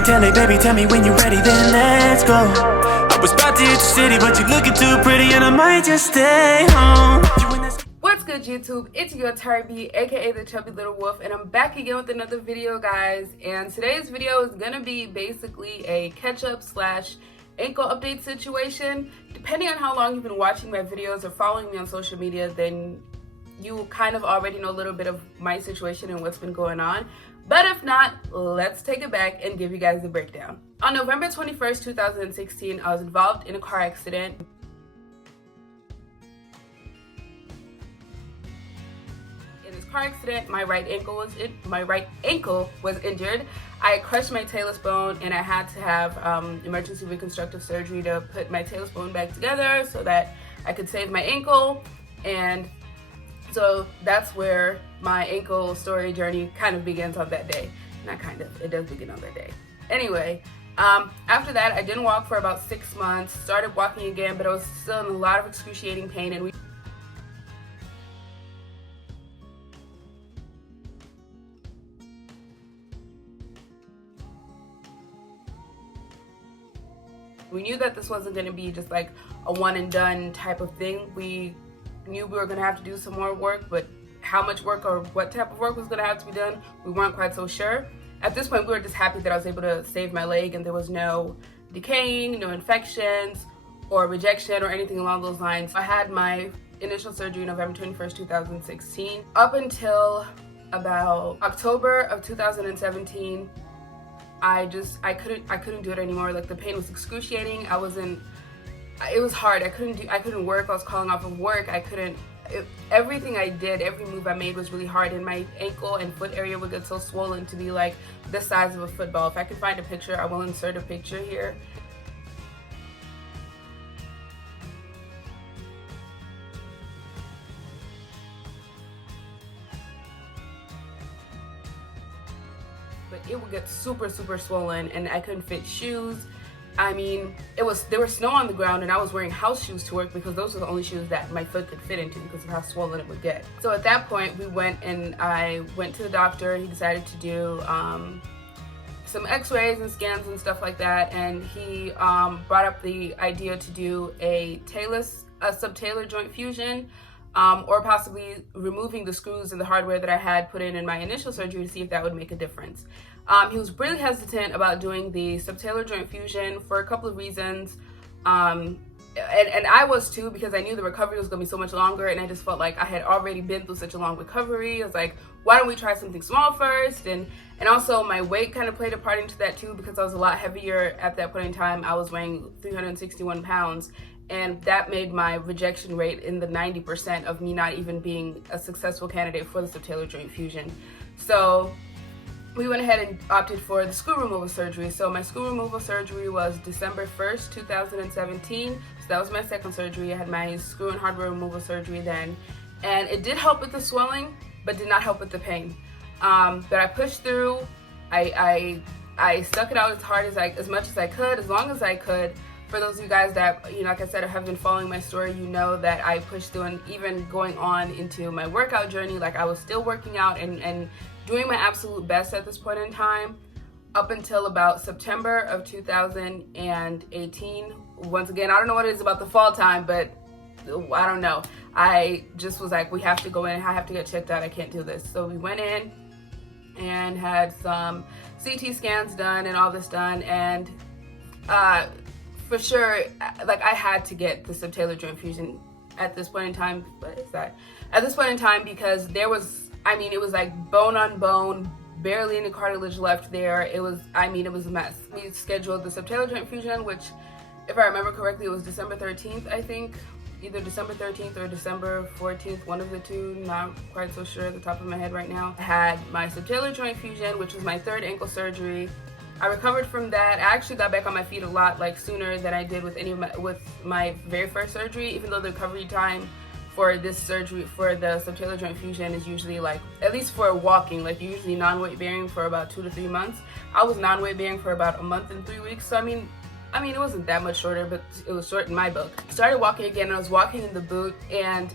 and tell it, baby, tell me when you're ready, then let's go. I was about to hit the city, but you're looking too pretty, and I might just stay home. What's good, YouTube? It's your taribaee, aka the chubby little wolf, and I'm back again with another video, guys. And today's video is gonna be basically a catch-up slash ankle update situation. Depending on how long you've been watching my videos or following me on social media, then you kind of already know a little bit of my situation and what's been going on. But if not, let's take it back and give you guys the breakdown. On November 21st, 2016, I was involved in a car accident. In this car accident, my right ankle was injured. I crushed my talus bone, and I had to have emergency reconstructive surgery to put my talus bone back together so that I could save my ankle. And so that's where my ankle story journey kind of begins on that day. Not kind of, it does begin on that day. Anyway, after that, I didn't walk for about 6 months, started walking again, but I was still in a lot of excruciating pain, and we knew that this wasn't going to be just like a one and done type of thing. We knew we were going to have to do some more work, but how much work or what type of work was going to have to be done, we weren't quite so sure. At this point, we were just happy that I was able to save my leg and there was no decaying, no infections or rejection or anything along those lines. I had my initial surgery November 21st, 2016. Up until about October of 2017, I couldn't do it anymore. Like, the pain was excruciating. It was hard. I couldn't work. I was calling off of work. Everything I did, every move I made was really hard, and my ankle and foot area would get so swollen to be like the size of a football. If I can find a picture, I will insert a picture here. But it would get super swollen, and I couldn't fit shoes. I mean, there was snow on the ground, and I was wearing house shoes to work because those were the only shoes that my foot could fit into because of how swollen it would get. So at that point, I went to the doctor. He decided to do some x-rays and scans and stuff like that, and he brought up the idea to do a subtalar joint fusion, or possibly removing the screws and the hardware that I had put in my initial surgery to see if that would make a difference. He was really hesitant about doing the subtalar joint fusion for a couple of reasons. And I was too, because I knew the recovery was going to be so much longer, and I just felt like I had already been through such a long recovery. I was like, why don't we try something small first? And also my weight kind of played a part into that too, because I was a lot heavier at that point in time. I was weighing 361 pounds. And that made my rejection rate in the 90% of me not even being a successful candidate for the subtalar joint fusion. So we went ahead and opted for the screw removal surgery. So my screw removal surgery was December 1st, 2017. So that was my second surgery. I had my screw and hardware removal surgery then. And it did help with the swelling, but did not help with the pain. But I pushed through. I stuck it out as much as I could, as long as I could. For those of you guys that, like I said, have been following my story, you know that I pushed through, and even going on into my workout journey, like I was still working out and doing my absolute best at this point in time, up until about September of 2018. Once again, I don't know what it is about the fall time, but I don't know. I just was like, we have to go in, I have to get checked out, I can't do this. So we went in and had some CT scans done and all this done, and for sure, like, I had to get the subtalar joint fusion at this point in time. What is that? At this point in time, because it was like bone on bone, barely any cartilage left there. It was a mess. We scheduled the subtalar joint fusion, which, if I remember correctly, it was December 13th, I think. Either December 13th or December 14th, one of the two, not quite so sure at the top of my head right now. I had my subtalar joint fusion, which was my third ankle surgery. I recovered from that. I actually got back on my feet a lot sooner than I did with my very first surgery, even though the recovery time for this surgery, for the subtalar joint fusion, is usually, like, at least for walking, like, usually non-weight bearing for about 2 to 3 months. I was non-weight bearing for about a month and 3 weeks, so I mean, it wasn't that much shorter, but it was short in my book. I started walking again, and I was walking in the boot, and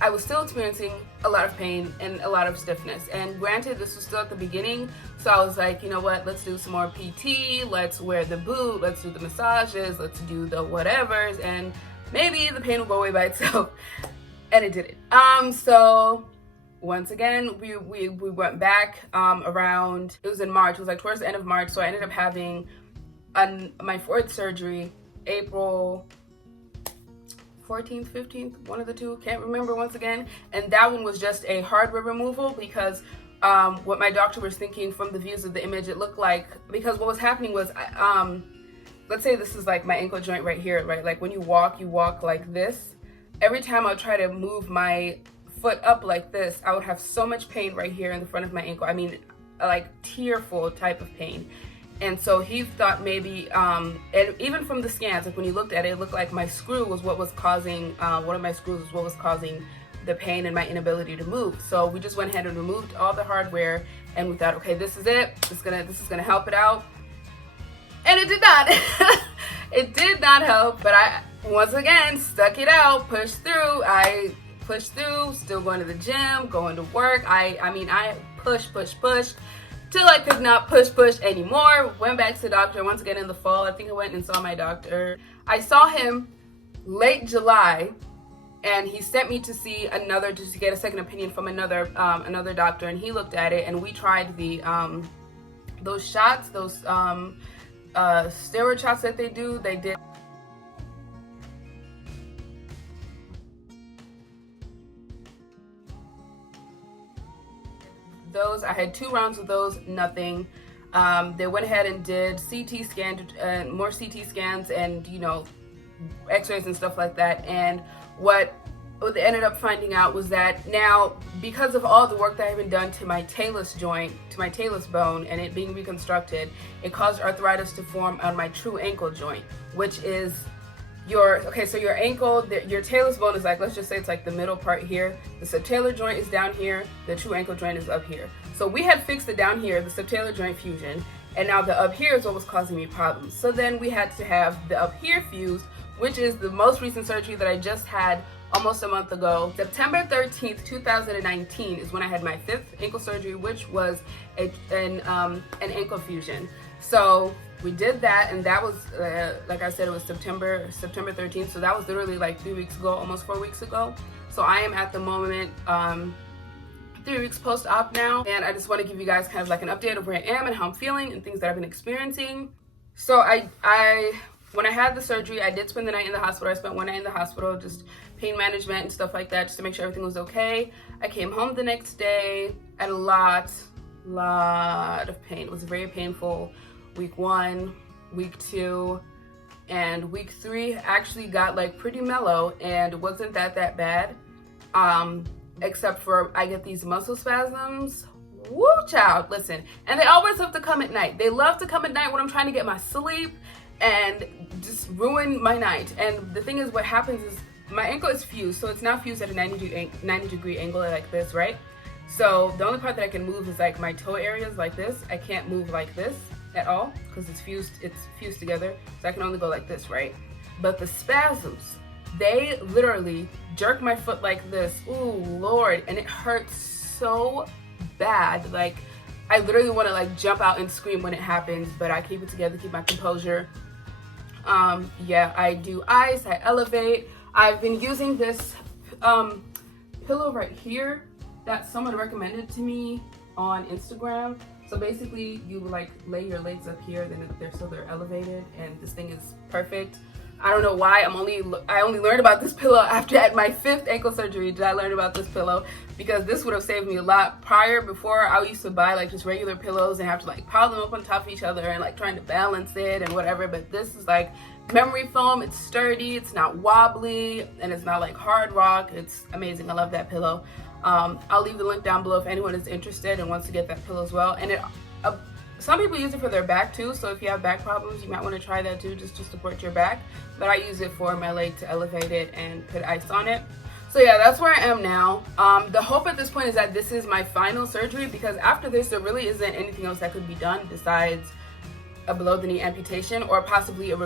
I was still experiencing a lot of pain and a lot of stiffness. And granted, this was still at the beginning, so I was like, you know what, let's do some more PT, let's wear the boot, let's do the massages, let's do the whatevers, and maybe the pain will go away by itself. And it didn't. So once again, we went back around, it was in March, it was like towards the end of March, so I ended up having my fourth surgery, April 14th, 15th, one of the two, can't remember once again. And that one was just a hardware removal because what my doctor was thinking from the views of the image, it looked like, because what was happening was, let's say this is like my ankle joint right here, right? Like when you walk like this. Every time I would try to move my foot up like this, I would have so much pain right here in the front of my ankle. I mean, like tearful type of pain. And so he thought maybe, and even from the scans, like when you looked at it, it looked like my screw was what was causing, one of my screws was what was causing the pain and my inability to move. So we just went ahead and removed all the hardware, and we thought, okay, this is it. This is gonna help it out. And it did not. It did not help, but I, once again, stuck it out, pushed through. I pushed through, still going to the gym, going to work. I mean, I pushed till I could not push anymore. Went back to the doctor once again in the fall. I think I went and saw my doctor. I saw him late July, and he sent me to see another, just to get a second opinion from another doctor, and he looked at it, and we tried the those shots, those steroid shots that they did. Those, I had 2 rounds of those, nothing. They went ahead and did CT scan, more CT scans, and you know, x-rays and stuff like that. And what they ended up finding out was that now, because of all the work that had been done to my talus joint, to my talus bone, and it being reconstructed, it caused arthritis to form on my true ankle joint, which is so your ankle, your talus bone is like, let's just say it's like the middle part here. The subtalar joint is down here. The true ankle joint is up here. So we had fixed it down here, the subtalar joint fusion, and now the up here is what was causing me problems. So then we had to have the up here fused, which is the most recent surgery that I just had almost a month ago. September 13th, 2019 is when I had my 5th ankle surgery, which was an ankle fusion. So we did that, and that was, like I said, it was September 13th, so that was literally like 3 weeks ago, almost 4 weeks ago. So I am at the moment 3 weeks post-op now, and I just want to give you guys kind of like an update of where I am and how I'm feeling and things that I've been experiencing. So when I had the surgery, I did spend the night in the hospital. I spent one night in the hospital, just pain management and stuff like that, just to make sure everything was okay. I came home the next day, I had a lot of pain. It was very painful. Week 1, week 2, and week 3 actually got like pretty mellow, and it wasn't that bad, except for I get these muscle spasms. Woo, child, listen. And they always have to come at night. They love to come at night when I'm trying to get my sleep and just ruin my night. And the thing is, what happens is my ankle is fused, so it's now fused at a 90 degree angle like this, right? So the only part that I can move is like my toe areas like this. I can't move like this at all because it's fused together, so I can only go like this, right? But the spasms, they literally jerk my foot like this. Ooh, Lord, and it hurts so bad. Like, I literally want to like jump out and scream when it happens, but I keep it together, keep my composure. Yeah, I do ice, I elevate. I've been using this pillow right here that someone recommended to me on Instagram. So basically, you like lay your legs up here, then they're elevated, and this thing is perfect. I don't know why I only learned about this pillow after at my 5th ankle surgery did I learn about this pillow, because this would have saved me a lot. Before, I used to buy like just regular pillows and have to like pile them up on top of each other and like trying to balance it and whatever. But this is like memory foam. It's sturdy, it's not wobbly, and it's not like hard rock. It's amazing. I love that pillow. I'll leave the link down below if anyone is interested and wants to get that pillow as well. And some people use it for their back too, so if you have back problems, you might want to try that too, just to support your back. But I use it for my leg to elevate it and put ice on it. So yeah, that's where I am now. The hope at this point is that this is my final surgery, because after this, there really isn't anything else that could be done besides a below the knee amputation, or possibly a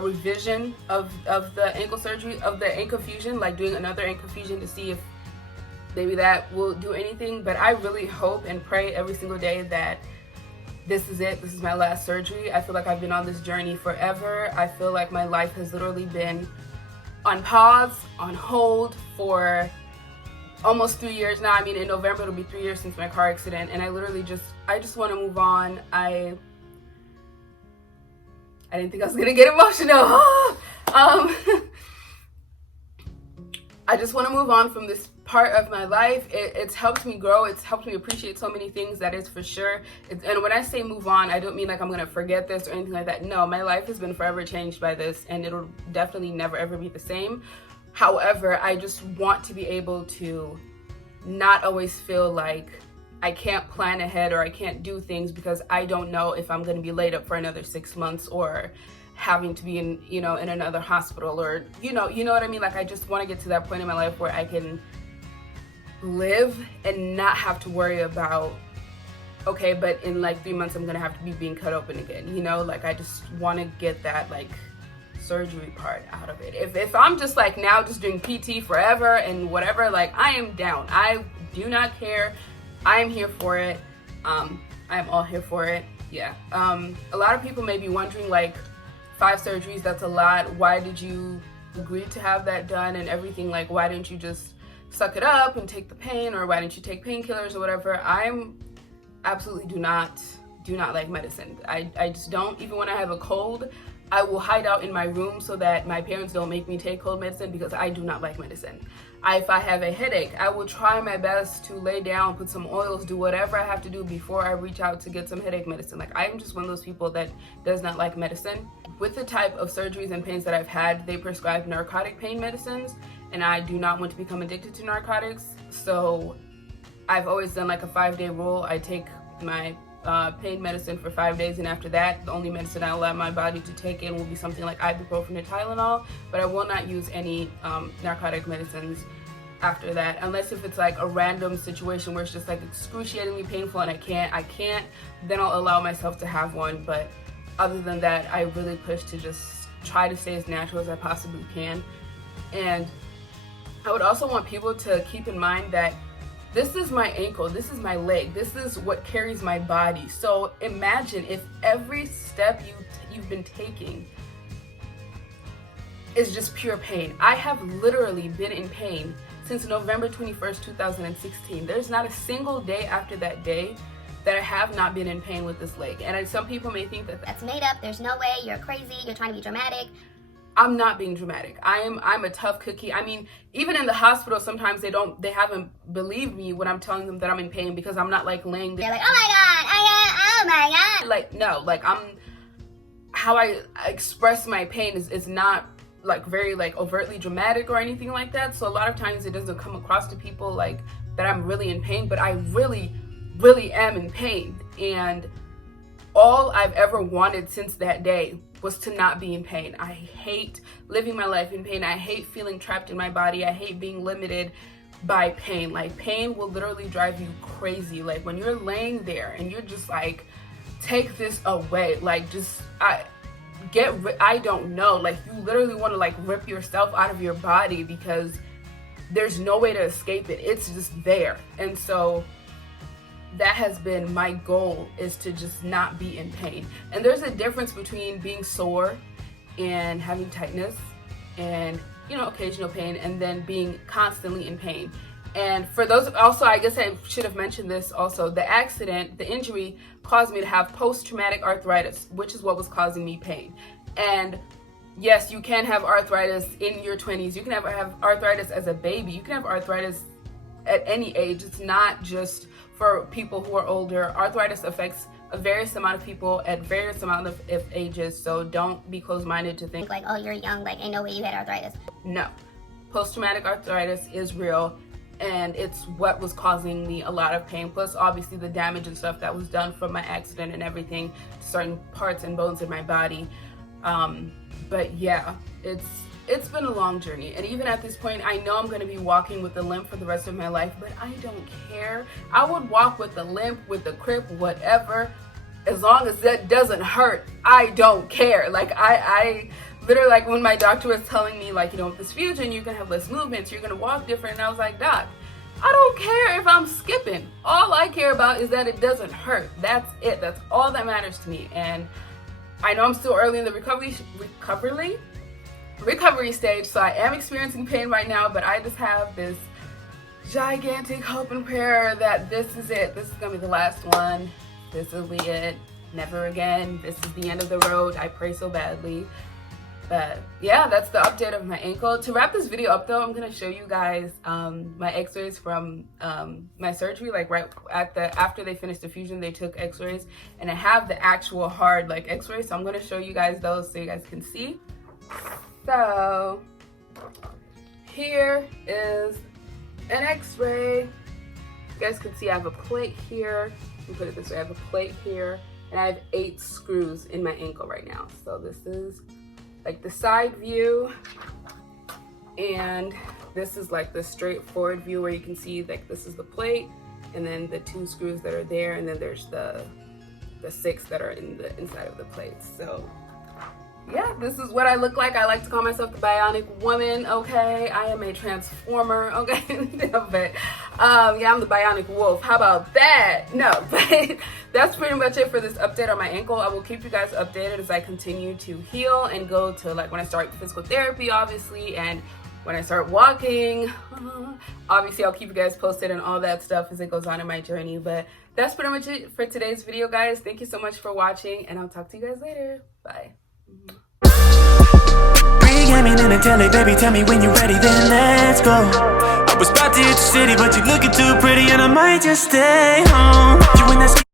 revision of the ankle surgery, of the ankle fusion, like doing another ankle fusion to see if maybe that will do anything. But I really hope and pray every single day that this is it. This is my last surgery. I feel like I've been on this journey forever. I feel like my life has literally been on pause, on hold for almost 3 years now. I mean, in November it'll be 3 years since my car accident, and I just want to move on. I didn't think I was gonna get emotional. I just want to move on from this part of my life. It's helped me grow. It's helped me appreciate so many things, that is for sure. And when I say move on, I don't mean like I'm going to forget this or anything like that. No, my life has been forever changed by this, and it'll definitely never ever be the same. However, I just want to be able to not always feel like I can't plan ahead or I can't do things because I don't know if I'm going to be laid up for another 6 months or having to be in, in another hospital, or, you know what I mean? Like, I just want to get to that point in my life where I can live and not have to worry about, okay, but in like 3 months, I'm going to have to be being cut open again. Like, I just want to get that like surgery part out of it. If I'm just like now just doing PT forever and whatever, like, I am down. I do not care. I am here for it. I am all here for it. Yeah. A lot of people may be wondering, like, 5 surgeries, that's a lot. Why did you agree to have that done and everything? Like, why didn't you just suck it up and take the pain, or why didn't you take painkillers or whatever? I'm absolutely do not like medicine. I just don't. Even when I have a cold, I will hide out in my room so that my parents don't make me take cold medicine, because I do not like medicine. If I have a headache, I will try my best to lay down, put some oils, do whatever I have to do before I reach out to get some headache medicine. Like, I'm just one of those people that does not like medicine. With the type of surgeries and pains that I've had, they prescribe narcotic pain medicines, and I do not want to become addicted to narcotics. So I've always done like a 5-day rule. I take my pain medicine for 5 days, and after that, the only medicine I allow my body to take in will be something like ibuprofen or Tylenol, but I will not use any narcotic medicines after that, unless if it's like a random situation where it's just like excruciatingly painful and I can't, then I'll allow myself to have one. But other than that, I really push to just try to stay as natural as I possibly can. And I would also want people to keep in mind that this is my ankle, this is my leg, this is what carries my body. So imagine if every step you've been taking is just pure pain. I have literally been in pain since November 21st, 2016. There's not a single day after that day that I have not been in pain with this leg. And some people may think that that's made up, there's no way, you're crazy, you're trying to be dramatic. I'm not being dramatic. I'm a tough cookie. I mean, even in the hospital, sometimes they haven't believed me when I'm telling them that I'm in pain, because I'm not like laying there. They're like, oh my God. Like, no, like how I express my pain is not like very like overtly dramatic or anything like that. So a lot of times it doesn't come across to people like that I'm really in pain, but I really, really am in pain. And all I've ever wanted since that day was to not be in pain. I hate living my life in pain. I hate feeling trapped in my body. I hate being limited by pain. Like, pain will literally drive you crazy. Like, when you're laying there and you're just like, take this away. Like, just, I don't know. Like, you literally want to like rip yourself out of your body because there's no way to escape it. It's just there. And so that has been my goal, is to just not be in pain. And there's a difference between being sore and having tightness and, occasional pain, and then being constantly in pain. And for those, also, I guess I should have mentioned this also, the accident, the injury caused me to have post-traumatic arthritis, which is what was causing me pain. And yes, you can have arthritis in your 20s. You can have arthritis as a baby. You can have arthritis at any age. It's not just for people who are older. Arthritis affects a various amount of people at various amount of ages, so don't be closed-minded to think like, oh, you're young, like, ain't no way you had arthritis. No. Post-traumatic arthritis is real, and it's what was causing me a lot of pain, plus obviously the damage and stuff that was done from my accident and everything to certain parts and bones in my body. But yeah, it's been a long journey, and even at this point, I know I'm going to be walking with a limp for the rest of my life, but I don't care. I would walk with a limp, with a crip, whatever. as long as that doesn't hurt, I don't care. Like I literally, like when my doctor was telling me, like, you know, with this fusion, you're gonna have less movements, you're gonna walk different, and I was like, Doc, I don't care if I'm skipping. All I care about is that it doesn't hurt. That's it. That's all that matters to me. And I know I'm still early in the recovery stage, so I am experiencing pain right now, but I just have this gigantic hope and prayer that this is it. This is gonna be the last one. This will be it. Never again. This is the end of the road. I pray so badly. But yeah, that's the update of my ankle. To wrap this video up though, I'm gonna show you guys my x-rays from my surgery. Like right at after they finished the fusion, they took x-rays, and I have the actual hard like x-rays. So I'm gonna show you guys those so you guys can see. So here is an x-ray. You guys can see I have a plate here. Let me put it this way, I have a plate here, and I have 8 screws in my ankle right now. So this is like the side view, and this is like the straightforward view where you can see like this is the plate, and then the 2 screws that are there, and then there's the 6 that are in the inside of the plate. So yeah, this is what I look like. I like to call myself the bionic woman, okay? I am a transformer, okay? But yeah, I'm the bionic wolf. How about that? No, but that's pretty much it for this update on my ankle. I will keep you guys updated as I continue to heal and go to, like, when I start physical therapy, obviously, and when I start walking. Obviously, I'll keep you guys posted on all that stuff as it goes on in my journey. But that's pretty much it for today's video, guys. Thank you so much for watching, and I'll talk to you guys later. Bye. Pre-gaming in the telly, baby, tell me when you're ready, then let's go. I was about to hit the city, but you're looking too pretty, and I might just stay home. You in that